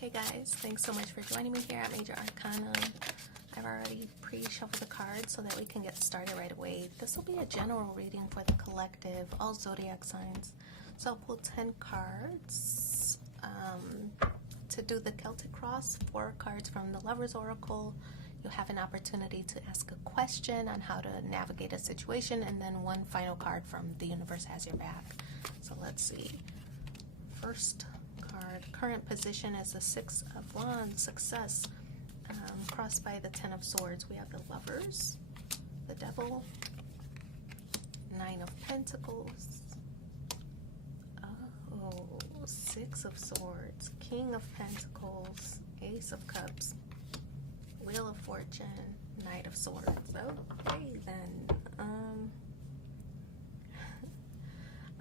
Hey guys, thanks so much for joining me here at Major Arcana. I've already pre-shuffled the cards so that we can get started right away. This will be a general reading for the collective, all zodiac signs. So I'll pull 10 cards. To do the Celtic Cross, 4 cards from the Lover's Oracle. You'll have an opportunity to ask a question on how to navigate a situation, and then 1 final card from the universe has your back. So let's see. First card, current position is the 6 of Wands, success, crossed by the 10 of Swords. We have the Lovers, the Devil, 9 of Pentacles, 6 of Swords, King of Pentacles, Ace of Cups, Wheel of Fortune, Knight of Swords. Okay, then.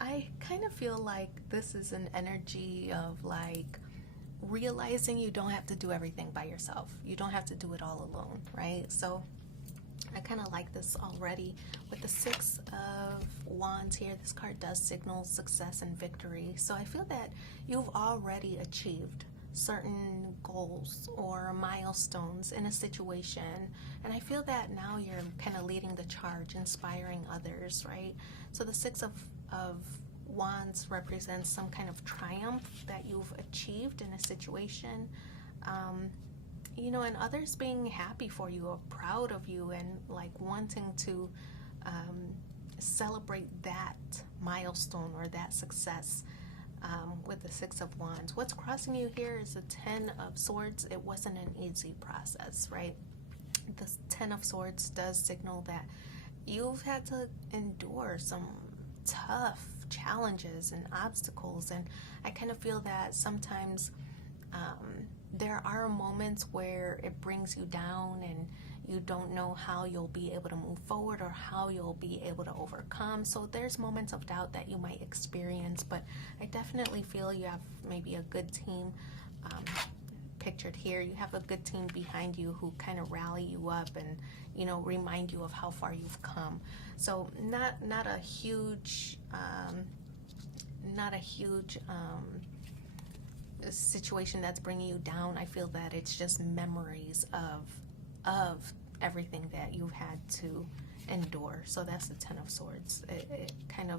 I kind of feel like this is an energy of like realizing you don't have to do everything by yourself. You don't have to do it all alone, right? So I kind of like this already. With the 6 of Wands here, this card does signal success and victory. So I feel that you've already achieved certain goals or milestones in a situation, and I feel that now you're kind of leading the charge, inspiring others, right? So the 6 of Wands represents some kind of triumph that you've achieved in a situation, you know, and others being happy for you or proud of you and like wanting to celebrate that milestone or that success. With the 6 of Wands, what's crossing you here is the 10 of Swords. It wasn't an easy process, right? The 10 of Swords does signal that you've had to endure some tough challenges and obstacles, and I kind of feel that sometimes there are moments where it brings you down and you don't know how you'll be able to move forward or how you'll be able to overcome. So there's moments of doubt that you might experience, but I definitely feel you have maybe a good team pictured here. You have a good team behind you who kind of rally you up and, you know, remind you of how far you've come. So not a huge situation that's bringing you down. I feel that it's just memories of everything that you've had to endure. So that's the 10 of Swords. It kind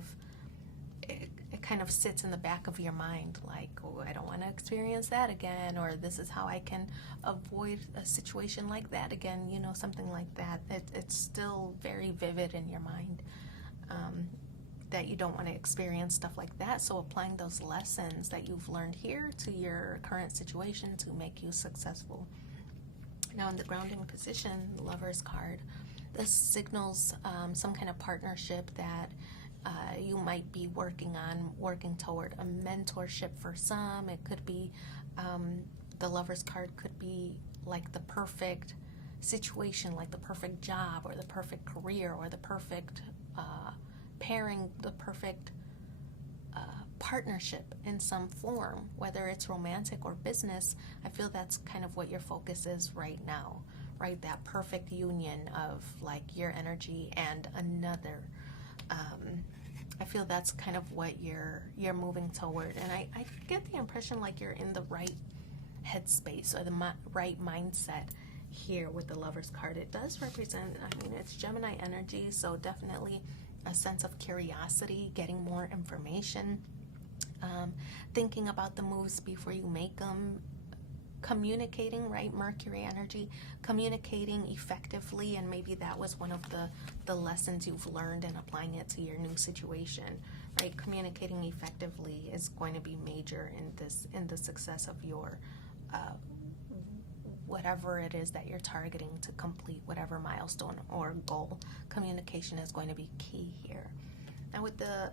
of sits in the back of your mind like, oh, I don't want to experience that again, or this is how I can avoid a situation like that again, you know, something like that. It's still very vivid in your mind, that you don't want to experience stuff like that. So applying those lessons that you've learned here to your current situation to make you successful. Now in the grounding position, the Lover's card, this signals some kind of partnership that you might be working toward a mentorship for some. It could be, the Lover's card could be like the perfect situation, like the perfect job or the perfect career or the perfect pairing, the perfect partnership in some form, whether it's romantic or business. I feel that's kind of what your focus is right now, right? That perfect union of like your energy and another. I feel that's kind of what you're moving toward, and I get the impression like you're in the right headspace or the right mindset here with the Lover's card. It does represent, I mean, it's Gemini energy, so definitely a sense of curiosity, getting more information, thinking about the moves before you make them, communicating, right? Mercury energy, communicating effectively, and maybe that was one of the lessons you've learned and applying it to your new situation, right? Communicating effectively is going to be major in the success of your whatever it is that you're targeting to complete, whatever milestone or goal. Communication is going to be key here. Now with the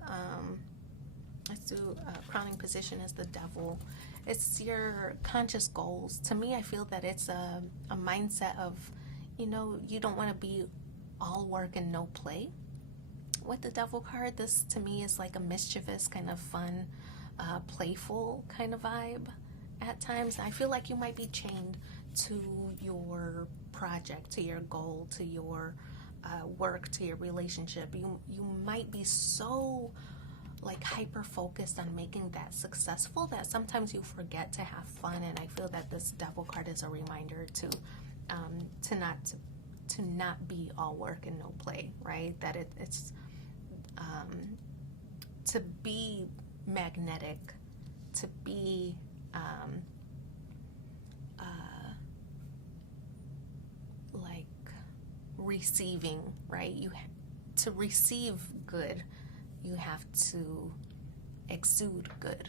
let's do crowning position is the Devil. It's your conscious goals. To me, I feel that it's a mindset of, you know, you don't want to be all work and no play. With the Devil card, this to me is like a mischievous, kind of fun, playful kind of vibe at times. I feel like you might be chained to your project, to your goal, to your work, to your relationship. You might be so like hyper focused on making that successful that sometimes you forget to have fun. And I feel that this Devil card is a reminder to not be all work and no play, right? That it's to be magnetic, to be like receiving, right? To receive good, you have to exude good,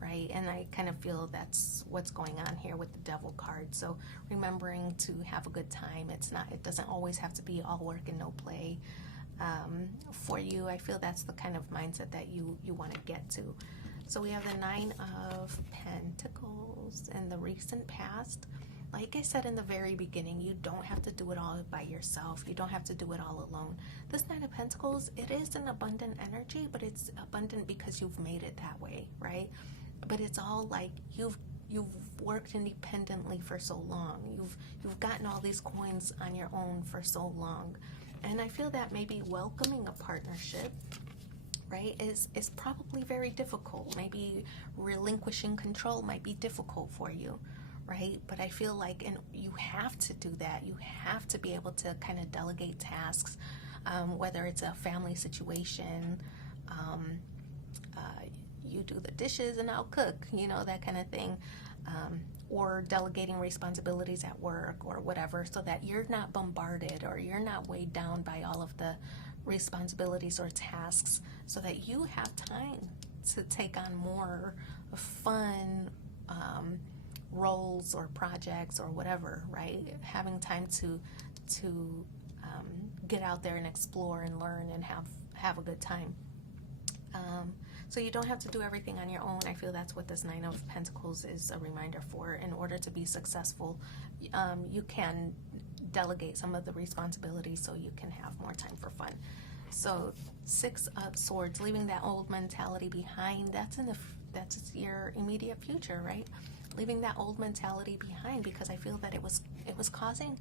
right? And I kind of feel that's what's going on here with the Devil card. So remembering to have a good time. It doesn't always have to be all work and no play. For you, I feel that's the kind of mindset that you want to get to. So we have the Nine of Pentacles in the recent past. Like I said in the very beginning, you don't have to do it all by yourself. You don't have to do it all alone. This Nine of Pentacles, it is an abundant energy, but it's abundant because you've made it that way, right? But it's all like you've worked independently for so long. You've gotten all these coins on your own for so long. And I feel that maybe welcoming a partnership, right, is probably very difficult. Maybe relinquishing control might be difficult for you, right? But I feel like you have to do that. You have to be able to kind of delegate tasks, whether it's a family situation, you do the dishes and I'll cook, that kind of thing. Or delegating responsibilities at work or whatever, so that you're not bombarded or you're not weighed down by all of the responsibilities or tasks, so that you have time to take on more fun roles or projects or whatever, right? Having time to get out there and explore and learn and have a good time. So you don't have to do everything on your own. I feel that's what this Nine of Pentacles is a reminder for. In order to be successful, you can delegate some of the responsibilities so you can have more time for fun. So Six of Swords, leaving that old mentality behind. That's your immediate future, right? Leaving that old mentality behind, because I feel that it was causing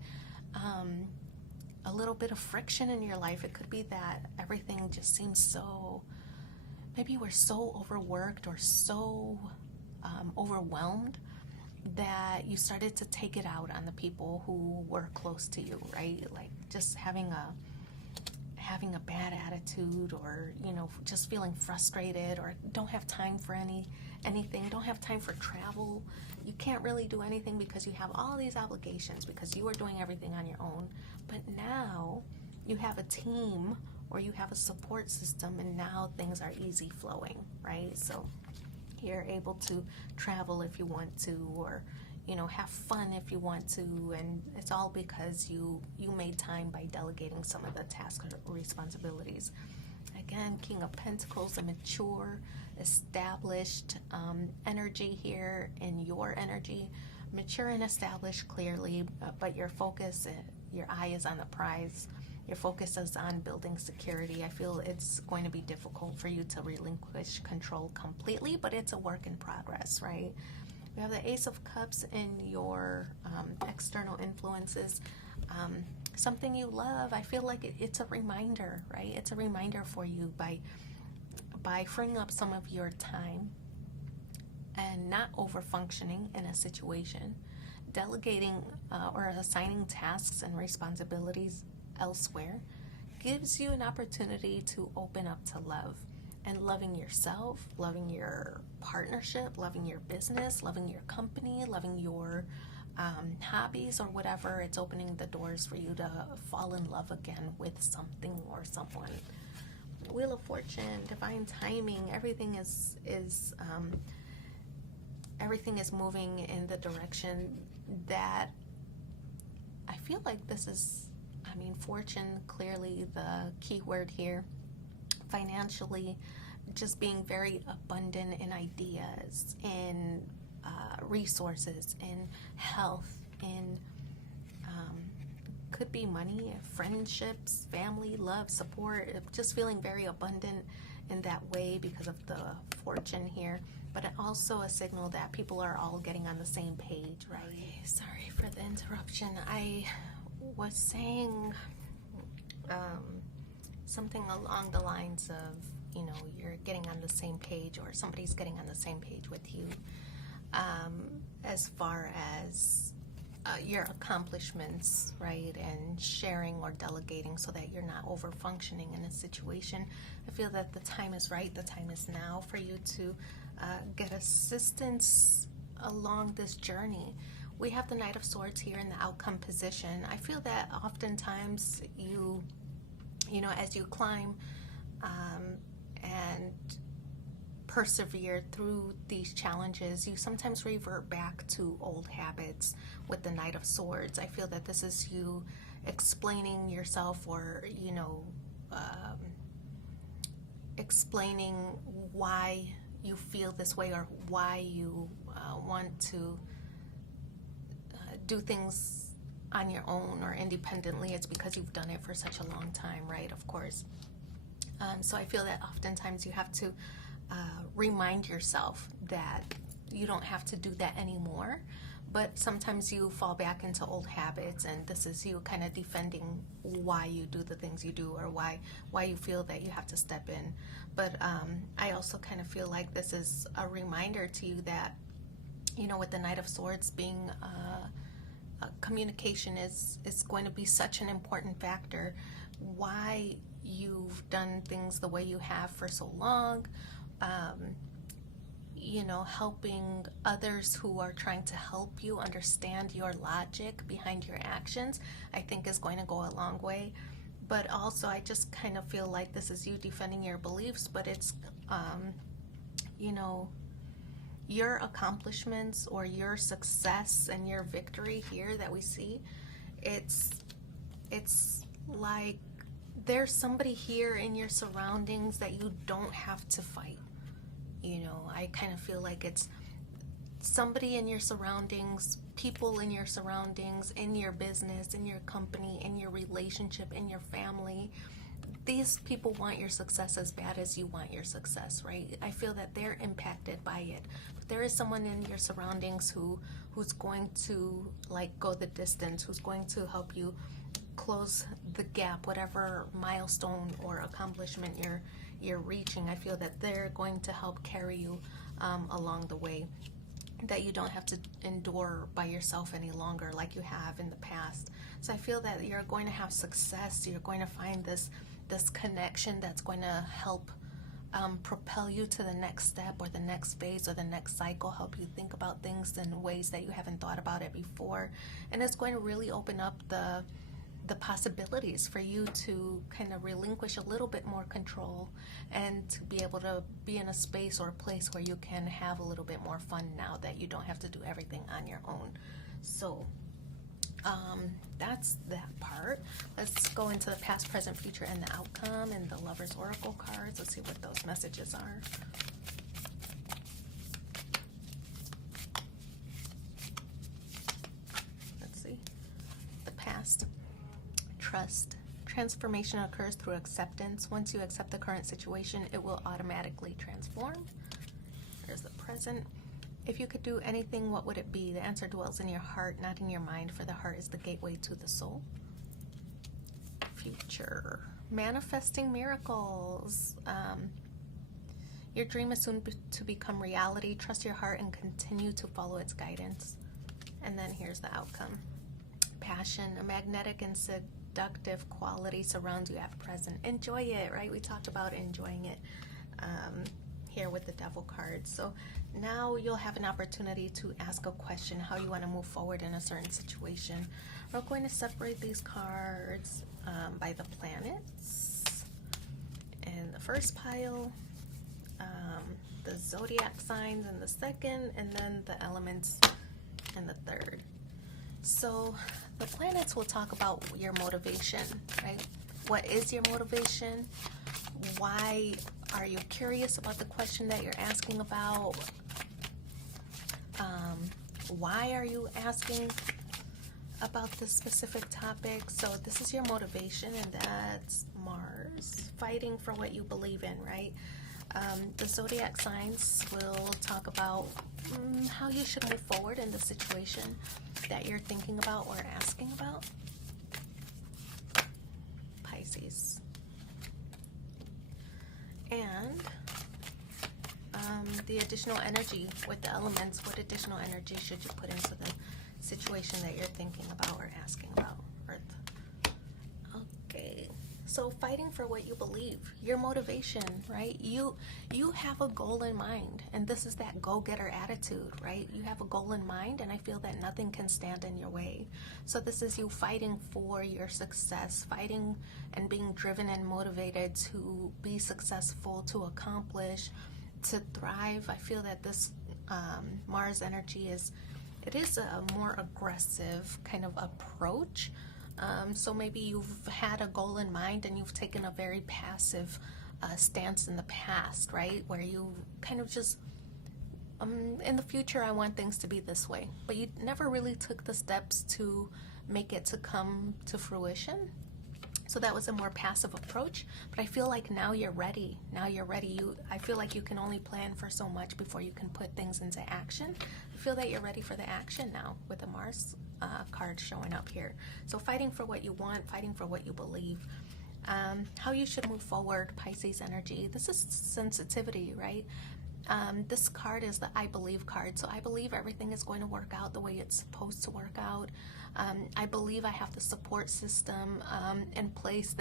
a little bit of friction in your life. It could be that everything just seems so. Maybe you were so overworked or so overwhelmed that you started to take it out on the people who were close to you, right? Like just having a bad attitude, or just feeling frustrated, or don't have time for anything, don't have time for travel. You can't really do anything because you have all these obligations, because you were doing everything on your own. But now you have a team, or you have a support system, and now things are easy flowing, right? So you're able to travel if you want to, or have fun if you want to, and it's all because you made time by delegating some of the tasks or responsibilities. Again, King of Pentacles, a mature, established energy here in your energy. Mature and established, clearly, but your focus, your eye is on the prize. Your focus is on building security. I feel it's going to be difficult for you to relinquish control completely, but it's a work in progress, right? We have the Ace of Cups in your external influences. Something you love. I feel like it's a reminder, right? It's a reminder for you by freeing up some of your time and not over-functioning in a situation, delegating or assigning tasks and responsibilities elsewhere gives you an opportunity to open up to love, and loving yourself, loving your partnership, loving your business, loving your company, loving your hobbies or whatever. It's opening the doors for you to fall in love again with something or someone. Wheel of Fortune, divine timing. Everything is moving in the direction that I feel like this is. Fortune, clearly the key word here. Financially, just being very abundant in ideas, in resources, in health, in could be money, friendships, family, love, support. Just feeling very abundant in that way because of the Fortune here. But also a signal that people are all getting on the same page, right? Okay, sorry for the interruption. I was saying something along the lines of you know, you're getting on the same page, or somebody's getting on the same page with you, as far as your accomplishments, right, and sharing or delegating so that you're not over functioning in a situation. I feel that the time is right, the time is now for you to get assistance along this journey. We have the Knight of Swords here in the outcome position. I feel that oftentimes you know, as you climb and persevere through these challenges, you sometimes revert back to old habits with the Knight of Swords. I feel that this is you explaining yourself, or, you know, explaining why you feel this way, or why you want to do things on your own or independently. It's because you've done it for such a long time, right? Of course. So I feel that oftentimes you have to remind yourself that you don't have to do that anymore, but sometimes you fall back into old habits, and this is you kind of defending why you do the things you do, or why you feel that you have to step in. But I also kind of feel like this is a reminder to you that, you know, with the Knight of Swords being communication is going to be such an important factor. Why you've done things the way you have for so long, you know, helping others who are trying to help you understand your logic behind your actions, I think is going to go a long way. But also, I just kind of feel like this is you defending your beliefs, but it's, you know, your accomplishments or your success and your victory here that we see, it's like there's somebody here in your surroundings that you don't have to fight. You know, I kind of feel like it's somebody in your surroundings, people in your surroundings, in your business, in your company, in your relationship, in your family. These people want your success as bad as you want your success, right? I feel that they're impacted by it. But there is someone in your surroundings who's going to, like, go the distance, who's going to help you close the gap, whatever milestone or accomplishment you're reaching. I feel that they're going to help carry you along the way, that you don't have to endure by yourself any longer like you have in the past. So I feel that you're going to have success. You're going to find this connection that's going to help propel you to the next step, or the next phase, or the next cycle, help you think about things in ways that you haven't thought about it before. And it's going to really open up the possibilities for you to kind of relinquish a little bit more control, and to be able to be in a space or a place where you can have a little bit more fun now that you don't have to do everything on your own. So that's that part. Let's go into the past, present, future, and the outcome, and the Lover's Oracle cards. Let's see what those messages are. Let's see. The past. Trust. Transformation occurs through acceptance. Once you accept the current situation, it will automatically transform. There's the present. If you could do anything, what would it be? The answer dwells in your heart, not in your mind, for the heart is the gateway to the soul. Future. Manifesting miracles. Your dream is soon to become reality. Trust your heart and continue to follow its guidance. And then here's the outcome. Passion. A magnetic and seductive quality surrounds you at present. Enjoy it, right? We talked about enjoying it here with the Devil card. So now you'll have an opportunity to ask a question, how you want to move forward in a certain situation. We're going to separate these cards by the planets. In the first pile, the zodiac signs in the second, and then the elements in the third. So the planets will talk about your motivation, right? What is your motivation? Why are you curious about the question that you're asking about? Why are you asking about this specific topic? So this is your motivation, and that's Mars, fighting for what you believe in, right? The zodiac signs will talk about how you should move forward in the situation that you're thinking about or asking about. Pisces. And the additional energy with the elements, what additional energy should you put into the situation that you're thinking about or asking about, Earth? Okay, so fighting for what you believe, your motivation, right? You have a goal in mind, and this is that go-getter attitude, right? You have a goal in mind, and I feel that nothing can stand in your way. So this is you fighting for your success, fighting and being driven and motivated to be successful, to accomplish, to thrive. I feel that this Mars energy is a more aggressive kind of approach. So maybe you've had a goal in mind and you've taken a very passive stance in the past, right? Where you kind of just, in the future, I want things to be this way. But you never really took the steps to make it to come to fruition. So that was a more passive approach, but I feel like now you're ready. Now you're ready. I feel like you can only plan for so much before you can put things into action. I feel that you're ready for the action now with the Mars card showing up here. So fighting for what you want, fighting for what you believe. How you should move forward, Pisces energy. This is sensitivity, right? This card is the I believe card. So I believe everything is going to work out the way it's supposed to work out. I believe I have the support system in place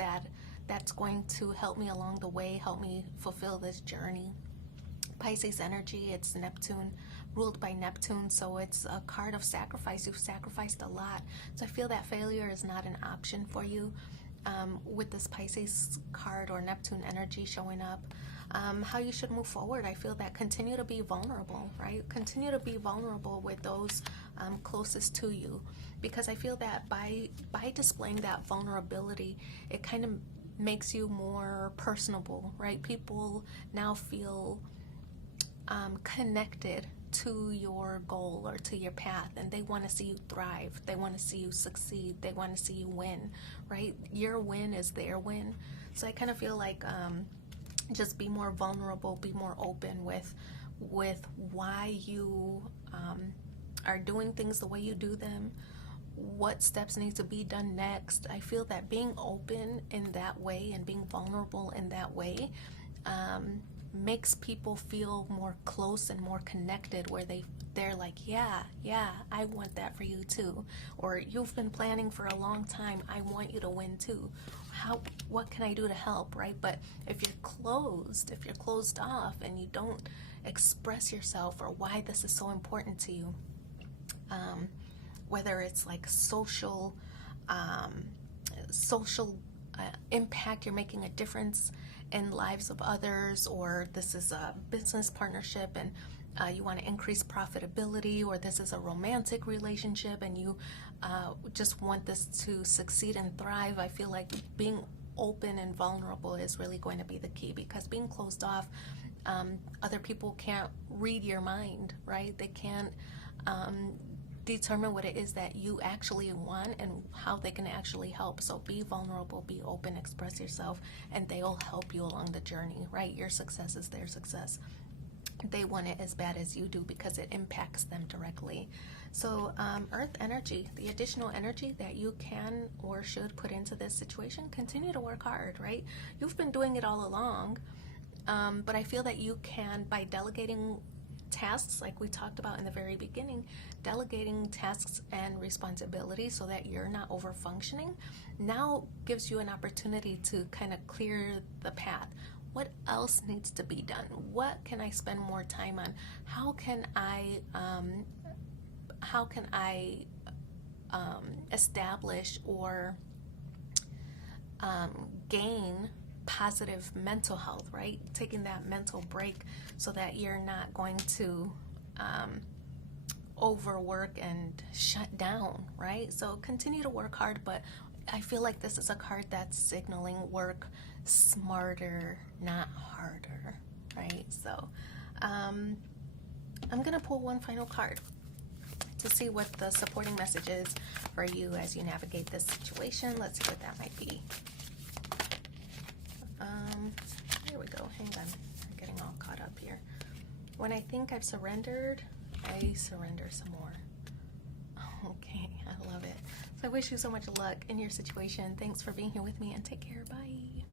that's going to help me along the way, help me fulfill this journey. Pisces energy, it's Neptune, ruled by Neptune, so it's a card of sacrifice. You've sacrificed a lot. So I feel that failure is not an option for you with this Pisces card or Neptune energy showing up. How you should move forward, I feel that continue to be vulnerable, right? Continue to be vulnerable with those closest to you, because I feel that by displaying that vulnerability, it kind of makes you more personable, right? People now feel connected to your goal or to your path, and they want to see you thrive. They want to see you succeed. They want to see you win, right? Your win is their win. So I kind of feel like just be more vulnerable, be more open with why you are doing things the way you do them, what steps need to be done next. I feel that being open in that way and being vulnerable in that way makes people feel more close and more connected, where they're like, yeah, I want that for you too. Or you've been planning for a long time, I want you to win too. What can I do to help, right? But if you're closed off and you don't express yourself or why this is so important to you, whether it's like social impact, you're making a difference in lives of others, or this is a business partnership and you want to increase profitability, or this is a romantic relationship and you just want this to succeed and thrive, I feel like being open and vulnerable is really going to be the key, because being closed off, other people can't read your mind, right? They can't determine what it is that you actually want and how they can actually help. So be vulnerable, be open, express yourself, and they'll help you along the journey, right? Your success is their success. They want it as bad as you do because it impacts them directly. So Earth energy, the additional energy that you can or should put into this situation, continue to work hard, right? You've been doing it all along, but I feel that you can, by delegating tasks like we talked about in the very beginning, delegating tasks and responsibilities so that you're not over functioning, now gives you an opportunity to kind of clear the path. What else needs to be done? What can I spend more time on? How can I establish or gain positive mental health, right? Taking that mental break so that you're not going to overwork and shut down, right? So continue to work hard, but I feel like this is a card that's signaling work smarter, not harder, right? So I'm gonna pull one final card to see what the supporting message is for you as you navigate this situation. Let's see what that might be. Here we go. Hang on. I'm getting all caught up here. When I think I've surrendered, I surrender some more. Okay, I love it. So I wish you so much luck in your situation. Thanks for being here with me, and take care. Bye.